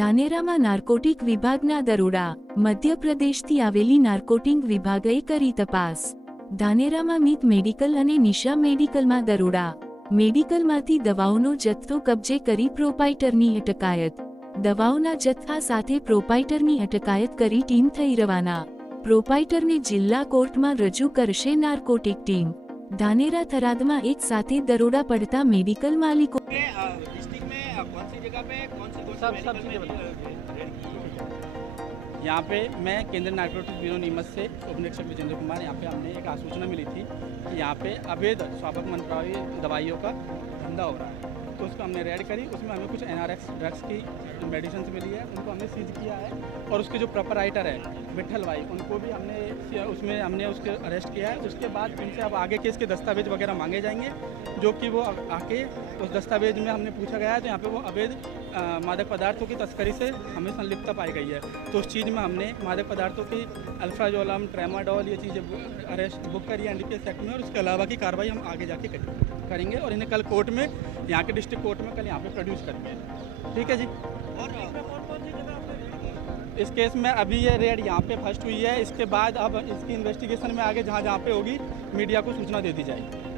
ધાનેરામાં narcotic વિભાગના દરોડા મધ્યપ્રદેશથી આવેલી નાર્કોટિક વિભાગે કરી તપાસ. ધાનેરામાં મિત મેડિકલ અને નિશા મેડિકલમાં દરોડા. મેડિકલમાંથી દવાઓનો જથ્થો કબજે કરી પ્રોપાઇટરની અટકાયત. દવાઓના જથ્થા સાથે પ્રોપાઇટરની અટકાયત કરી ટીમ થઈ રવાના. પ્રોપાઇટરને જિલ્લા કોર્ટમાં રજૂ કરશે નાર્કોટિક ટીમ. धानेरा थराद में एक साथ ही दरोड़ा पड़ता मेडिकल मालिकों यहाँ पे मैं केंद्रीय नार्कोटिक्स ब्यूरो नीमच से उप निरीक्षक विजेंद्र कुमार यहाँ पे हमने एक आसूचना मिली थी कि यहाँ पे अवैध स्वापक मंत्रालय दवाइयों का धंधा हो रहा है। तो उसको हमने रेड करी, उसमें हमें कुछ एन ड्रग्स की मेडिसिन मिली है, उनको हमने सीज किया है और उसके जो प्रॉपर राइटर है विठल भाई, उनको भी हमने उसमें हमने उसके अरेस्ट किया है। उसके बाद उनसे अब आगे के इसके दस्तावेज़ वगैरह मांगे जाएँगे, जो कि वो आके उस दस्तावेज़ में हमने पूछा गया है तो यहाँ पे वो अवैध मादक पदार्थों की तस्करी से हमें संलिप्तता पाई गई है। तो उस चीज़ में हमने मादक पदार्थों की अल्फ्राजोलम ट्रेमाडोल ये चीज़ें अरेस्ट बुक करी है एनडीपीएस एक्ट में और उसके अलावा की कार्रवाई हम आगे जाके करेंगे और इन्हें कल कोर्ट में यहाँ के डिस्ट्रिक्ट कोर्ट में कल यहाँ पर प्रोड्यूस करेंगे ठीक है जी? इस केस में अभी ये रेड यहाँ पे फ़र्स्ट हुई है इसके बाद अब इसकी इन्वेस्टिगेशन में आगे जहाँ जहाँ पे होगी मीडिया को सूचना दे दी जाएगी।